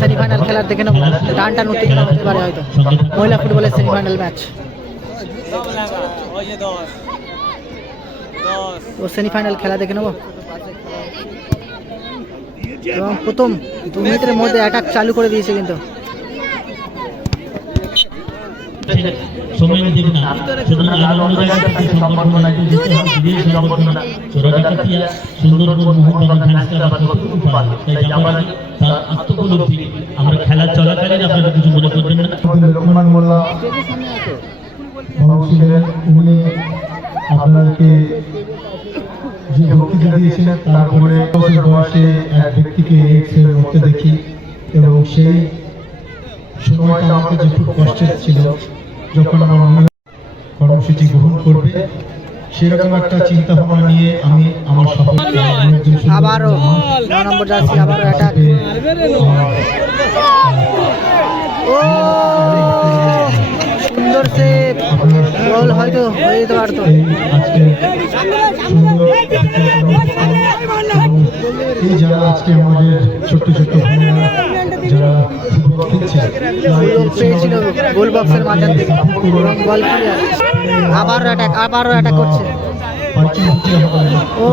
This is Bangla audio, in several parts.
সেমিফাইনাল খেলার দেখে নেবো, টান টান উত্তেজনা হতে পারে হয়তো। মহিলা ফুটবলের সেমিফাইনাল ম্যাচ, তো সেমিফাইনাল খেলা দেখে নেবো। এবং প্রথম 2 মিনিটের মধ্যে অ্যাটাক চালু করে দিয়েছে কিন্তু আমরা খেলা চলাকালীন আপনারা কিছু মনে করবেন না। লোকমান মোল্লা আপনাদেরকে যে বক্তৃতা দিয়েছিলেন তারপরে বয়সে এক ব্যক্তিকে এইডসের মধ্যে দেখি এবং সেই সময়টা আমাকে যে খুব কষ্টের ছিল যখন আমার কর্মসূচি গ্রহণ করবে, সেরকম একটা চিন্তা ভাবনা নিয়ে আমি আমার সকলকে আবারও 9 নম্বর জার্সি আবারও অ্যাটাক। ও সুন্দর সেভ, গোল হয়তো হয়ে যেতে পারতো। যারা আজকে আমাদের ছোট্ট ছোট্ট যারা পেয়েছিল গোল বক্সের মাঝখান থেকে বল ক্লিয়ার, আবারও অ্যাটাক করছে। ও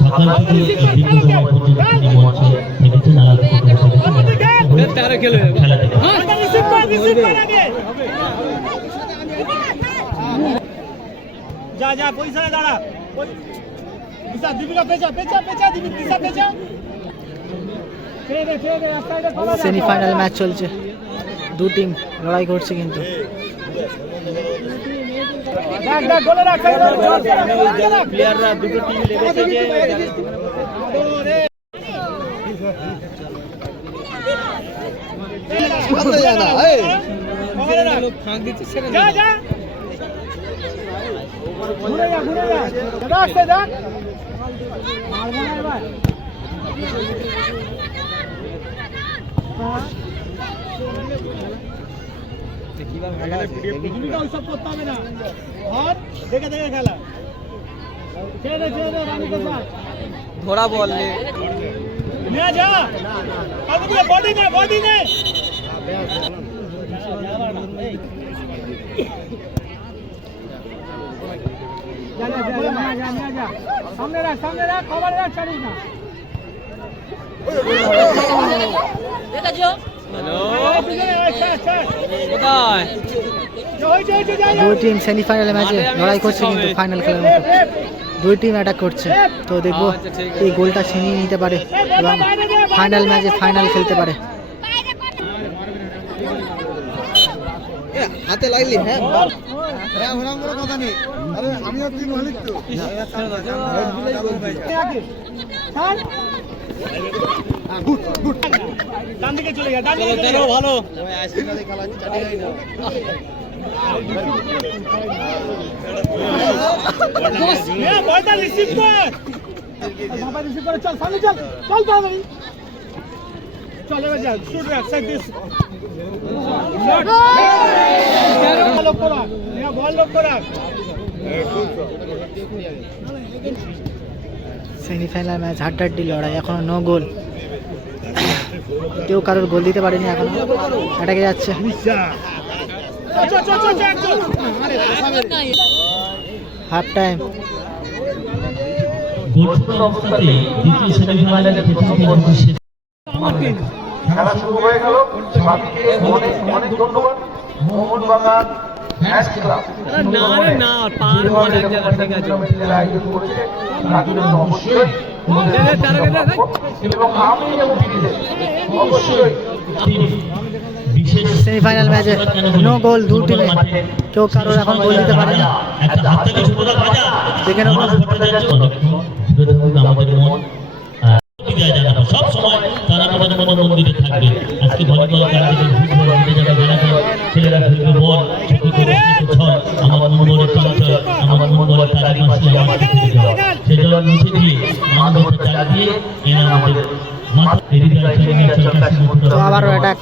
সকাল থেকে দীর্ঘ সময় পর্যন্ত তিনি মঞ্চে থেকেছেন, খেলা থেকে যা পয়সায় দাঁড়া, সেমিফাইনাল ম্যাচ চলছে, 2 টিম লড়াই করছে কিন্তু প্লেয়াররা দুটো টিম লেগেছে যে সব করতে হবে না, দেখে দেখে খেলা ধরা বল বডি নে সামনে রাখ খবর রাখ, ছাড়িস না। দুই টিম সেমিফাইনাল ম্যাচে লড়াই করছে কিন্তু ফাইনাল খেলার মতো 2 টিম অ্যাটাক করছে। তো দেখবো এই গোলটা ছিনিয়ে নিতে পারে এবং ফাইনাল ম্যাচে ফাইনাল খেলতে পারে। হাতে লাগলি হ্যাঁ কথা নেই, আরে আমিও টিম মালিক তো। ডান দিকে চলে গেল, ভালো রিসিভ করে চল সামনে চল তাড়াতাড়ি চল, এবার যা শুট রাখ সাইড দিস লক্ষ্য রাখ, বল লক্ষ্য রাখ। সেমিফাইনাল ম্যাচ হাড্ডাহাড্ডি লড়াই, এখনো 9 গোল, কেউ কারোর গোল দিতে পারেনি এখনো, অ্যাটাকে যাচ্ছে। হাফ টাইম খেলা শুরু হয়ে গেল। অনেক ধন্যবাদ মোহনবাগান ম্যাচ ক্লাব আয়োজন করেছে, অবশ্যই এবং আমি অবশ্যই সেমিফাইনাল ম্যাচে 9 গোল 2 টিমে, কেউ কারোর এখন গোল দিতে পারে না। দেখে নেব আমাদের মন সব সময় তারা আমাদের মন্দিরে থাকবে। আজকে ভলিবল ছেলেরা খেলবে বল, আমার মন বলে চলাচল, আমার মন বলে তার পাশে আমার সেজন্য মুছে দিয়ে মানবতা চালা দিয়ে এরা আমাদের আবারও অ্যাটাক।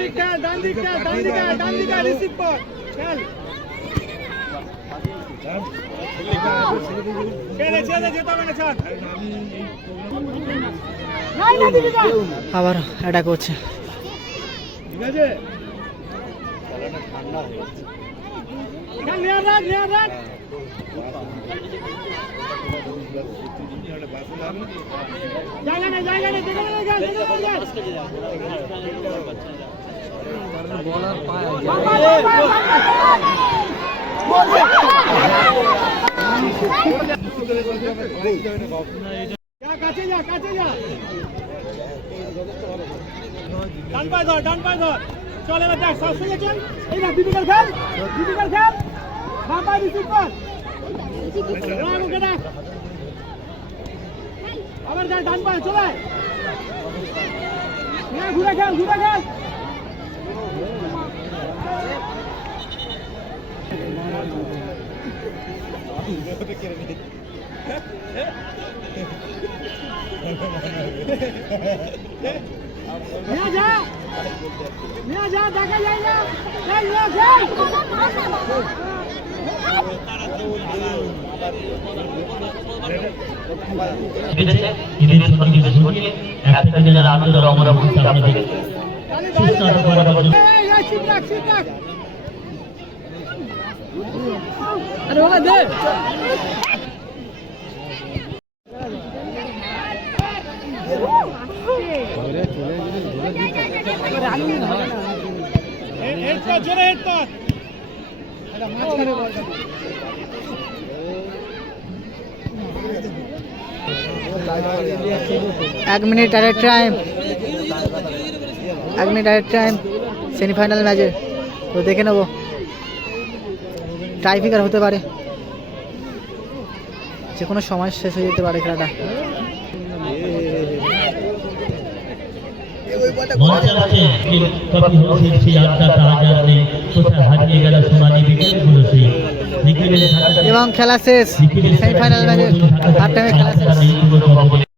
দিক খেল, ডান দিক খেল, ডান দিকে, ডান দিকে রিসিভ কর। খেল। ছেড়ে যেতে হবে না, ছাড়। আবার অ্যাটাক করছে। ঠিক আছে? খেল, নিয়ে রাখ, নিয়ে রাখ। জায়গা নেই, জায়গা নেই, দেখে নেই, খেল, দেখে নেই, খেল। যা, কাছে যা, কাছে যা। ডান পায়ে ধর, ডান পায়ে ধর। চল এবার দেখ, সব সঙ্গে চল। এই না, দীপিকার খেল, দীপিকার খেল। বাম পায়ে রিসিভ কর। রাখ, ওকে ডাক। আবার যা, ডান পায়ে চলে আয়। নিয়ে ঘুরে খেল, ঘুরে খেল। নিয়ে যা, নিয়ে যা, দেখা যায় না। এই নিয়ে খেল। ঈদের ছুটিকে ছুটিয়ে একটা দিনের আনন্দের অমরাবতী আপনাদের সুস্থ করার জন্য এই, এই, ঠিক রাখ, ঠিক রাখ। আরে ওলা দে। হেড কর, জোরে হেড কর। এক minute at time, 1 minute at time semifinal ম্যাচে। তো দেখে নেবো, টাইফিকার হতে পারে, যে কোনো সময় শেষ হয়ে যেতে পারে খেলাটা। মঞ্চে আছে কবি হোসেন সেই আড্ডাটা হাজার নেই কোথায় হারিয়ে গেল সোনালী বিকেলগুলো সেই এবং খেলা শেষ, সেমিফাইনাল ম্যাচে হাফ টাইমে খেলা শেষ।